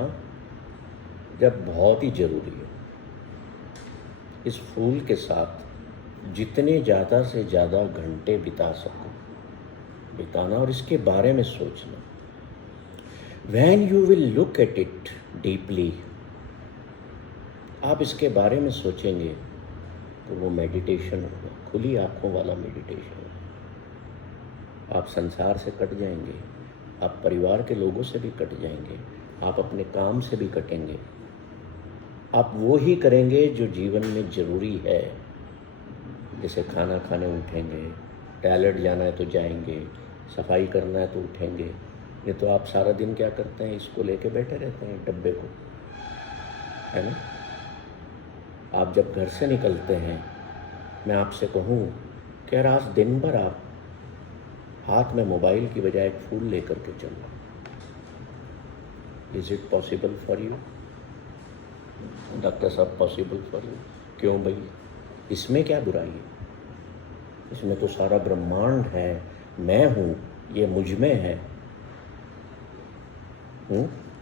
जब बहुत ही ज़रूरी है। इस फूल के साथ जितने ज़्यादा से ज़्यादा घंटे बिता सको बिताना, और इसके बारे में सोचना। When you will look at it deeply, आप इसके बारे में सोचेंगे तो वो मेडिटेशन होगा, खुली आंखों वाला मेडिटेशन होगा। आप संसार से कट जाएंगे, आप परिवार के लोगों से भी कट जाएंगे, आप अपने काम से भी कटेंगे। आप वो ही करेंगे जो जीवन में ज़रूरी है। जैसे खाना खाने उठेंगे, टॉयलेट जाना है तो जाएंगे, सफाई करना है तो उठेंगे। ये तो आप सारा दिन क्या करते हैं? इसको लेके बैठे रहते हैं, डब्बे को, है ना? आप जब घर से निकलते हैं, मैं आपसे कहूँ कि यार आज दिन भर आप हाथ में मोबाइल की बजाय एक फूल लेकर के चलो। Is it possible for you? Doctor साहब, पॉसिबल फॉर यू? क्यों भाई, इसमें क्या बुराई है? इसमें तो सारा ब्रह्मांड है, मैं हूँ, ये मुझ में है।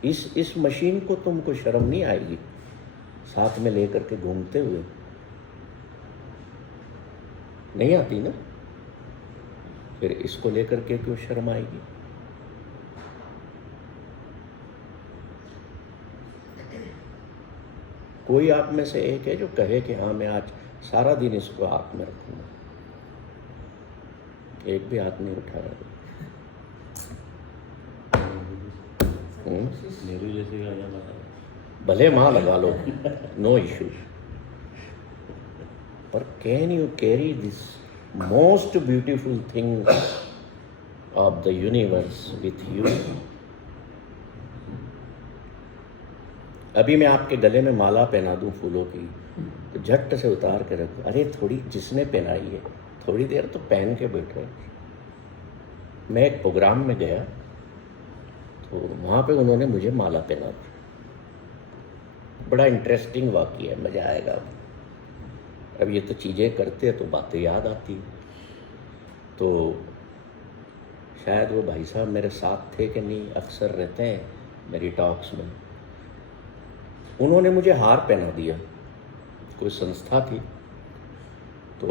इस मशीन को तुमको शर्म नहीं आएगी साथ में लेकर के घूमते हुए? नहीं आती ना? फिर इसको लेकर के क्यों शर्म आएगी? कोई आप में से एक है जो कहे कि हाँ मैं आज सारा दिन इसको हाथ में रखूंगा? एक भी हाथ नहीं उठा रहा। नेहरू जैसे गाना बता, भले माँ लगा लो, नो इशू, पर can you carry this most beautiful thing of the universe with you. अभी मैं आपके गले में माला पहना दूं फूलों की, तो झट से उतार के रखो। अरे थोड़ी जिसने पहनाई है थोड़ी देर तो पहन के बैठो। मैं एक प्रोग्राम में गया तो वहाँ पे उन्होंने मुझे माला पहना दी। बड़ा इंटरेस्टिंग वाक़या है, मज़ा आएगा। अब ये तो चीज़ें करते हैं तो बातें याद आती। तो शायद वो भाई साहब मेरे साथ थे कि नहीं, अक्सर रहते हैं मेरी टॉक्स में। उन्होंने मुझे हार पहना दिया, कोई संस्था थी, तो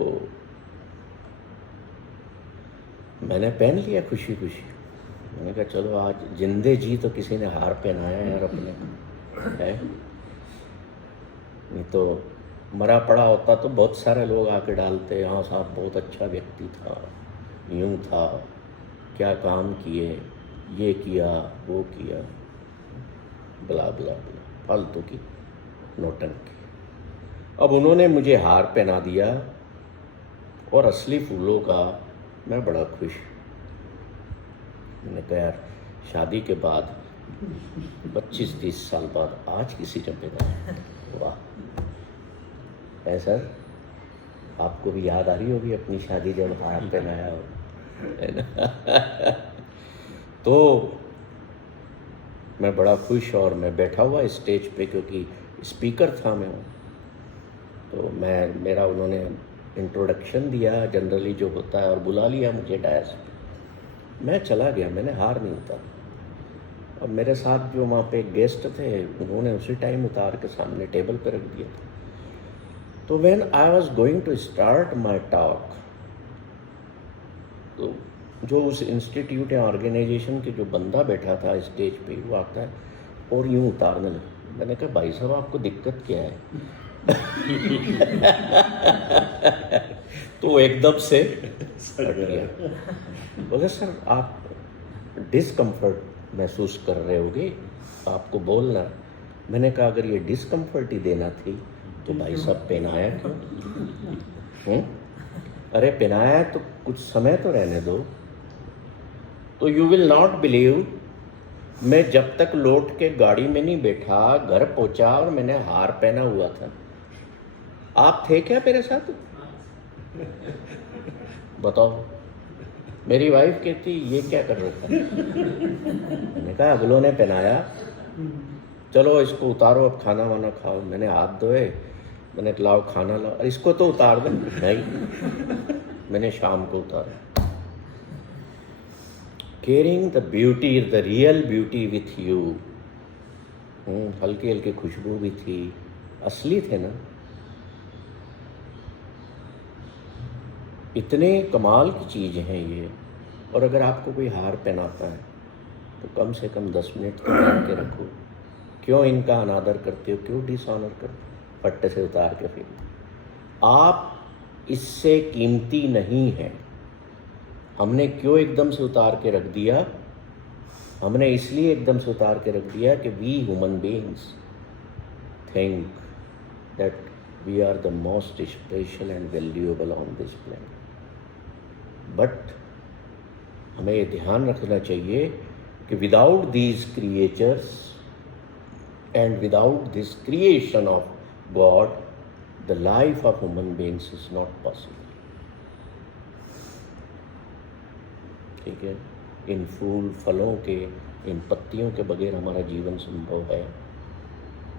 मैंने पहन लिया खुशी खुशी। मैंने कहा चलो आज जिंदे जी तो किसी ने हार पहनाया यार अपने को, है नहीं तो मरा पड़ा होता तो बहुत सारे लोग आके डालते, हाँ साहब बहुत अच्छा व्यक्ति था, यूं था, क्या काम किए, ये किया वो किया, बला बला बला, फालतू की नौटंकी। अब उन्होंने मुझे हार पहना दिया और असली फूलों का मैं बड़ा खुश। मैंने कहा यार शादी के बाद 25-30 साल बाद आज किसी ने पहना, वाह। है सर, आपको भी याद आ रही होगी अपनी शादी जब हार पहनाया हो, है ना। तो मैं बड़ा खुश, और मैं बैठा हुआ स्टेज पे क्योंकि स्पीकर था मैं, तो मेरा उन्होंने इंट्रोडक्शन दिया जनरली जो होता है, और बुला लिया मुझे डायस पे। मैं चला गया, मैंने हार नहीं उतारा। और मेरे साथ जो वहाँ पे गेस्ट थे उन्होंने उसी टाइम उतार के सामने टेबल पे रख दिया था। तो when I was going to start my talk, तो जो उस इंस्टीट्यूट या ऑर्गेनाइजेशन के जो बंदा बैठा था स्टेज पे, वो आता है और यूँ उतारने लगा। मैंने कहा भाई साहब आपको दिक्कत क्या है? तो एकदम से हट गया। बोले सर आप डिस्कम्फर्ट महसूस कर रहे होगे, आपको बोलना। मैंने कहा अगर ये डिस्कम्फर्ट ही देना थी तो भाई साहब पहनाया क्यों? अरे पहनाया तो कुछ समय तो रहने दो। तो यू विल नॉट बिलीव, मैं जब तक लौट के गाड़ी में नहीं बैठा, घर पहुंचा और मैंने हार पहना हुआ था। आप थे क्या मेरे साथ? बताओ। मेरी वाइफ कहती ये क्या कर रहा था? मैंने कहा अगलों ने पहनाया, चलो इसको उतारो, अब खाना वाना खाओ। मैंने हाथ धोए, मैंने लाओ खाना लाओ, और इसको तो उतार दो। नहीं, मैंने शाम को उतारा। Carrying the beauty, the real beauty with you। हल्की हल्की खुशबू भी थी, असली थे ना। इतने कमाल की चीज़ हैं ये। और अगर आपको कोई हार पहनाता है तो कम से कम 10 मिनट तो पहन के रखो। क्यों इनका अनादर करते हो, क्यों डिसऑनर करते हो? फट्टे से उतार के फिर आप इससे कीमती नहीं है। हमने क्यों एकदम से उतार के रख दिया? हमने इसलिए एकदम से उतार के रख दिया कि we human beings think that we are the most special and valuable on this planet. But हमें ये ध्यान रखना चाहिए कि without these creatures and without this creation of God, the life of human beings is not possible. ठीक है, इन फूल फलों के, इन पत्तियों के बगैर हमारा जीवन संभव है।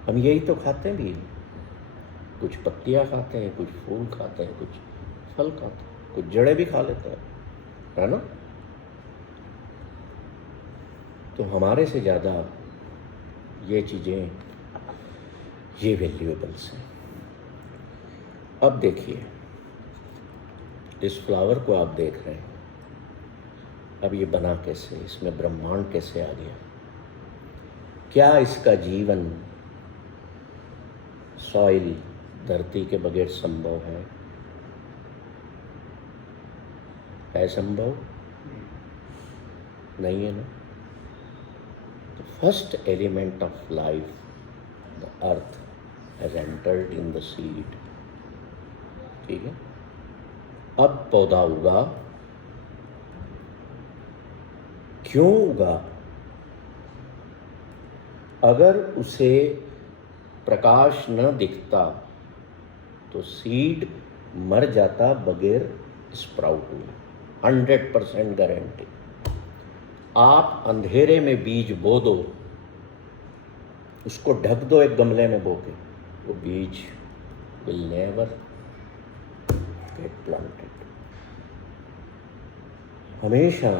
हम यही तो खाते भी हैं, कुछ पत्तियां खाते हैं, कुछ फूल खाते हैं, कुछ फल खाते हैं, कुछ जड़ें भी खा लेते हैं, है ना। तो हमारे से ज़्यादा ये चीज़ें, ये वैल्यूएबल्स हैं। अब देखिए, इस फ्लावर को आप देख रहे हैं, अब ये बना कैसे, इसमें ब्रह्मांड कैसे आ गया? क्या इसका जीवन सॉइल, धरती के बगैर संभव है? है संभव? नहीं है ना। The first element of life, the earth, has entered in the seed। ठीक है, अब पौधा उगा, क्यों उगा? अगर उसे प्रकाश न दिखता तो सीड मर जाता बगैर स्प्राउट हुए। 100% गारंटी। आप अंधेरे में बीज बो दो, उसको ढक दो एक गमले में बो के, वो बीज विल नेवर गेट प्लांटेड। हमेशा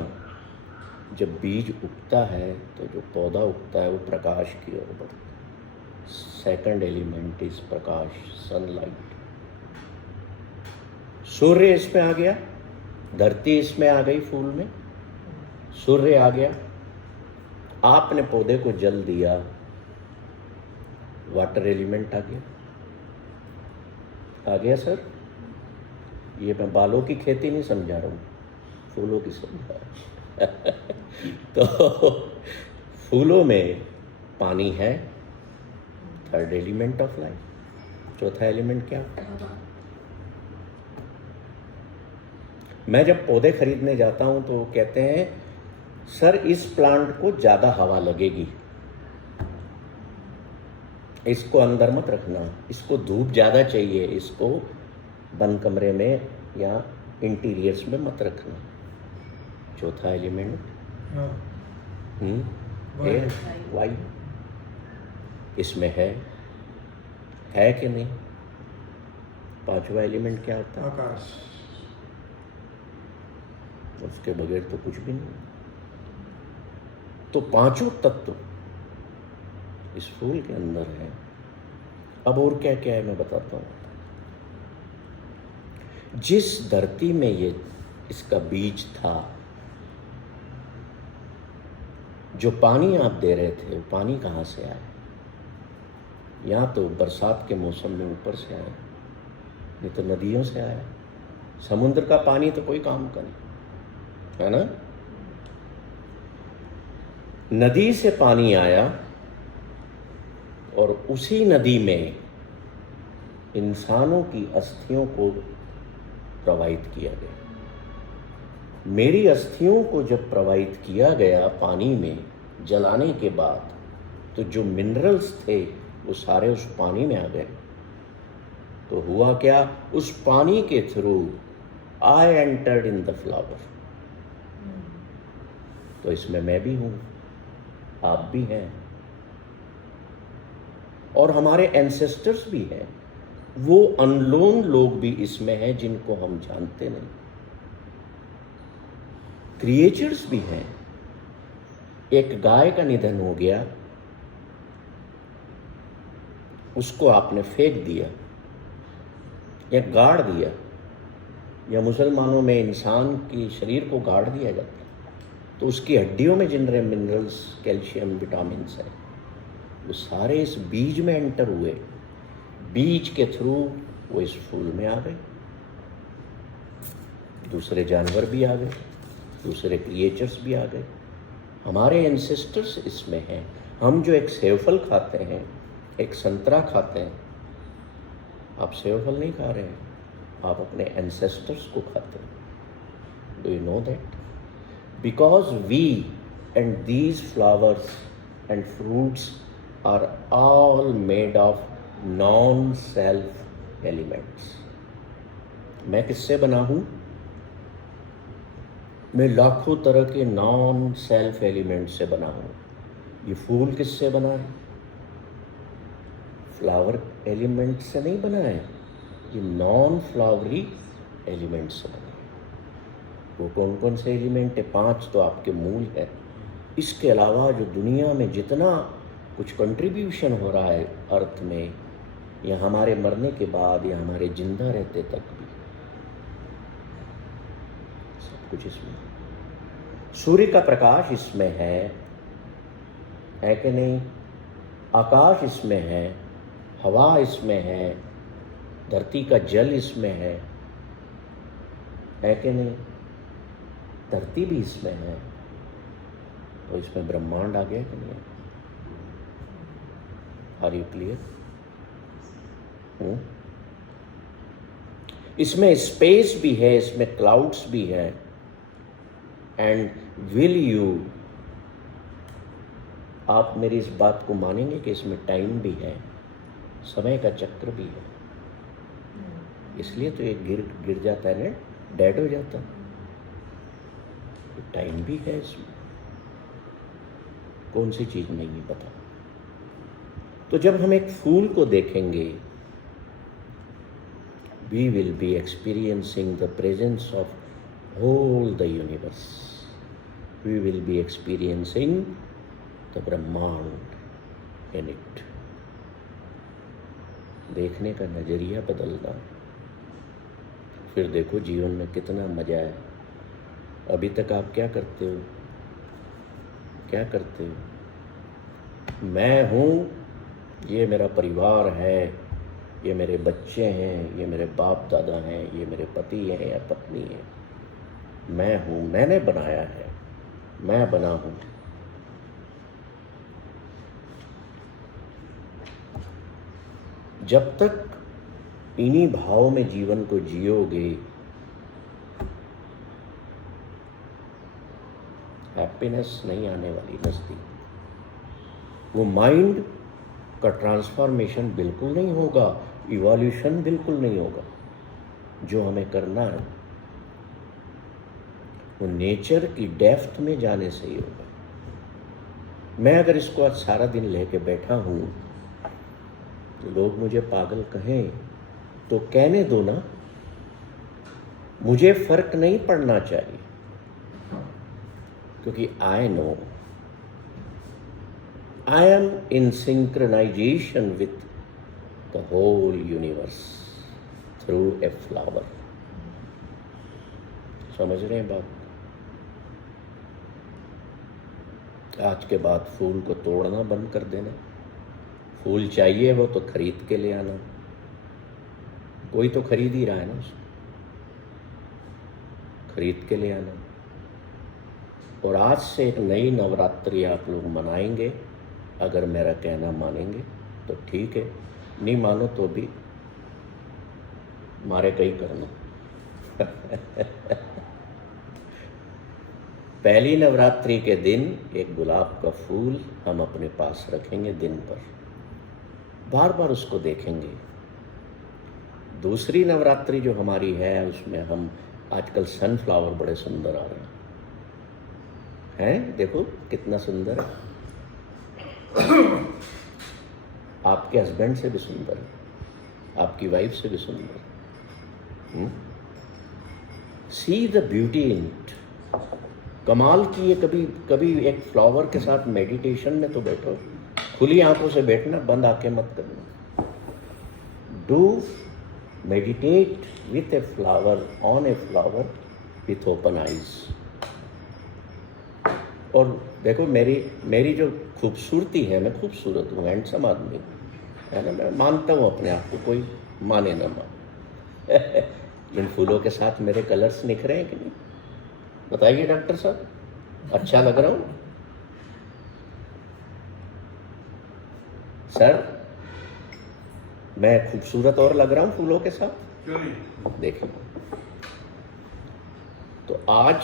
जब बीज उगता है तो जो पौधा उगता है वो प्रकाश की ओर बढ़ता है। सेकंड एलिमेंट इज प्रकाश, सनलाइट। सूर्य इसमें आ गया, धरती इसमें आ गई, फूल में सूर्य आ गया, आपने पौधे को जल दिया, वाटर एलिमेंट आ गया। आ गया सर? ये मैं बालों की खेती नहीं समझा रहा हूँ, फूलों की समझा रहा हूँ। तो फूलों में पानी है, थर्ड एलिमेंट ऑफ लाइफ। चौथा एलिमेंट क्या होता है? मैं जब पौधे खरीदने जाता हूं तो वो कहते हैं सर इस प्लांट को ज़्यादा हवा लगेगी, इसको अंदर मत रखना, इसको धूप ज़्यादा चाहिए, इसको बंद कमरे में या इंटीरियर्स में मत रखना। चौथा एलिमेंट एयर, वायु। इसमें है कि नहीं? पांचवा एलिमेंट क्या होता है? आकाश। उसके बगैर तो कुछ भी नहीं। तो पांचों तत्व इस फूल के अंदर है। अब और क्या क्या है मैं बताता हूं। जिस धरती में ये इसका बीज था, जो पानी आप दे रहे थे, वो पानी कहां से आया? या तो बरसात के मौसम में ऊपर से आया, नहीं तो नदियों से आया। समुद्र का पानी तो कोई काम का नहीं, है ना? नदी से पानी आया और उसी नदी में इंसानों की अस्थियों को प्रवाहित किया गया। मेरी अस्थियों को जब प्रवाहित किया गया पानी में जलाने के बाद, तो जो मिनरल्स थे वो सारे उस पानी में आ गए। तो हुआ क्या? उस पानी के through I entered in the flower. तो इसमें मैं भी हूं, आप भी हैं, और हमारे एंसेस्टर्स भी हैं। वो अनलोन लोग भी इसमें हैं जिनको हम जानते नहीं। क्रिएचर्स भी हैं। एक गाय का निधन हो गया, उसको आपने फेंक दिया या गाड़ दिया, या मुसलमानों में इंसान के शरीर को गाड़ दिया जाता है, तो उसकी हड्डियों में जिन मिनरल्स, कैल्शियम, विटामिन्स हैं, वो सारे इस बीज में एंटर हुए। बीज के थ्रू वो इस फूल में आ गए। दूसरे जानवर भी आ गए, दूसरे क्रिएचर्स भी आ गए। हमारे एंसेस्टर्स इसमें हैं। हम जो एक सेवफल खाते हैं, एक संतरा खाते हैं, आप सेवफल नहीं खा रहे हैं, आप अपने एंसेस्टर्स को खाते हैं। Do you know that? Because we and these flowers and fruits are all made of non-self elements. मैं किससे बना हूं? मैं लाखों तरह के नॉन सेल्फ एलिमेंट से बना हूं। ये फूल किससे बना है? फ्लावर एलिमेंट से नहीं बना है, ये नॉन फ्लावरी एलिमेंट से बना है। वो कौन कौन से एलिमेंट है? 5 तो आपके मूल है। इसके अलावा जो दुनिया में जितना कुछ कंट्रीब्यूशन हो रहा है अर्थ में, या हमारे मरने के बाद, या हमारे जिंदा रहते तक भी, सब कुछ इसमें। सूर्य का प्रकाश इसमें है कि नहीं? आकाश इसमें है, हवा इसमें है, धरती का जल इसमें है कि नहीं? धरती भी इसमें है। तो इसमें ब्रह्मांड आ गया कि नहीं? Are you clear? इसमें स्पेस भी है, इसमें क्लाउड्स भी है। एंड विल यू आप मेरी इस बात को मानेंगे कि इसमें टाइम भी है, समय का चक्र भी है। इसलिए तो एक गिर जाता है ना, डेड हो जाता है, तो टाइम भी है इसमें। कौन सी चीज नहीं है पता। तो जब हम एक फूल को देखेंगे, we will be experiencing the presence of whole the universe. We will be experiencing the Brahmand in it. देखने का नजरिया बदलना। फिर देखो जीवन में कितना मजा है। अभी तक आप क्या करते हो? क्या करते हो? मैं हूँ, ये मेरा परिवार है, ये मेरे बच्चे हैं, ये मेरे बाप दादा हैं, ये मेरे पति हैं या पत्नी है। मैं हूँ, मैंने बनाया है, मैं बना हूँ। जब तक इन्हीं भाव में जीवन को जियोगे, हैप्पीनेस नहीं आने वाली नजदीक। वो माइंड का ट्रांसफॉर्मेशन बिल्कुल नहीं होगा, इवोल्यूशन बिल्कुल नहीं होगा। जो हमें करना है वो नेचर की डेप्थ में जाने से ही होगा। मैं अगर इसको आज सारा दिन लेके बैठा हूं तो लोग मुझे पागल कहें तो कहने दो ना, मुझे फर्क नहीं पड़ना चाहिए, क्योंकि I know I am in synchronization with the whole universe through a flower. समझ रहे हैं बात? आज के बाद फूल को तोड़ना बंद कर देना। फूल चाहिए वो तो खरीद के ले आना। कोई तो खरीद ही रहा है ना उसको, खरीद के ले आना। और आज से एक नई नवरात्रि आप लोग मनाएंगे। अगर मेरा कहना मानेंगे तो ठीक है, नहीं मानो तो भी मारे कहीं करना। पहली नवरात्रि के दिन एक गुलाब का फूल हम अपने पास रखेंगे दिन भर, बार बार उसको देखेंगे। दूसरी नवरात्रि जो हमारी है उसमें हम आजकल सनफ्लावर बड़े सुंदर आ रहे हैं, देखो कितना सुंदर है। आपके हस्बैंड से भी सुंदर है, आपकी वाइफ से भी सुंदर। See the beauty in it. कमाल की है। कभी कभी एक फ्लावर के साथ मेडिटेशन में तो बैठो, खुली आंखों से बैठना, बंद आंखें मत करना। Do meditate with a flower, on a flower with open eyes. और देखो मेरी जो खूबसूरती है, मैं खूबसूरत हूँ, हैंडसम आदमी हूँ, है ना। मैं मानता हूँ अपने आप को, कोई माने ना माने। इन फूलों के साथ मेरे कलर्स निखरे हैं कि नहीं? बताइए डॉक्टर साहब, अच्छा लग रहा हूँ सर? मैं खूबसूरत और लग रहा हूँ फूलों के साथ? क्यों नहीं? देखिए, तो आज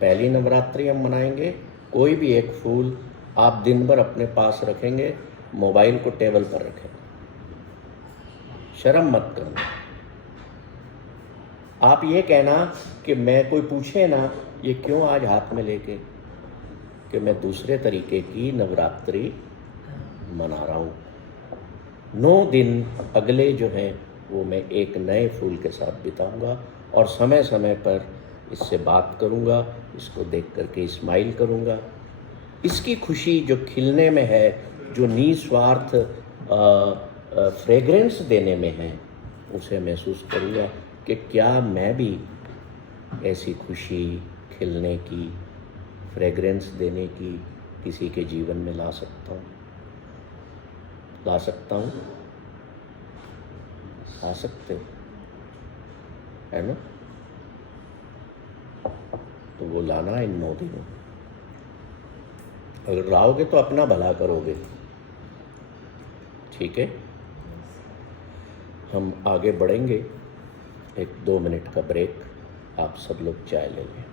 पहली नवरात्रि हम मनाएंगे। कोई भी एक फूल आप दिन भर अपने पास रखेंगे, मोबाइल को टेबल पर रखेंगे, शर्म मत करना। आप ये कहना कि मैं, कोई पूछे ना ये क्यों आज हाथ में लेके, कि मैं दूसरे तरीके की नवरात्रि मना रहा हूँ। 9 दिन अगले जो हैं वो मैं एक नए फूल के साथ बिताऊंगा और समय समय पर इससे बात करूंगा, इसको देख करके स्माइल करूंगा। इसकी खुशी जो खिलने में है, जो निस्वार्थ फ्रेग्रेंस देने में है, उसे महसूस करूंगा कि क्या मैं भी ऐसी खुशी खिलने की, फ्रेग्रेंस देने की किसी के जीवन में ला सकता हूँ। ला सकता हूँ, आ सकते हो, है ना? तो वो लाना इन 9 दिनों। अगर लाओगे तो अपना भला करोगे, ठीक है? हम आगे बढ़ेंगे। 1-2 मिनट का ब्रेक, आप सब लोग चाय ले लें।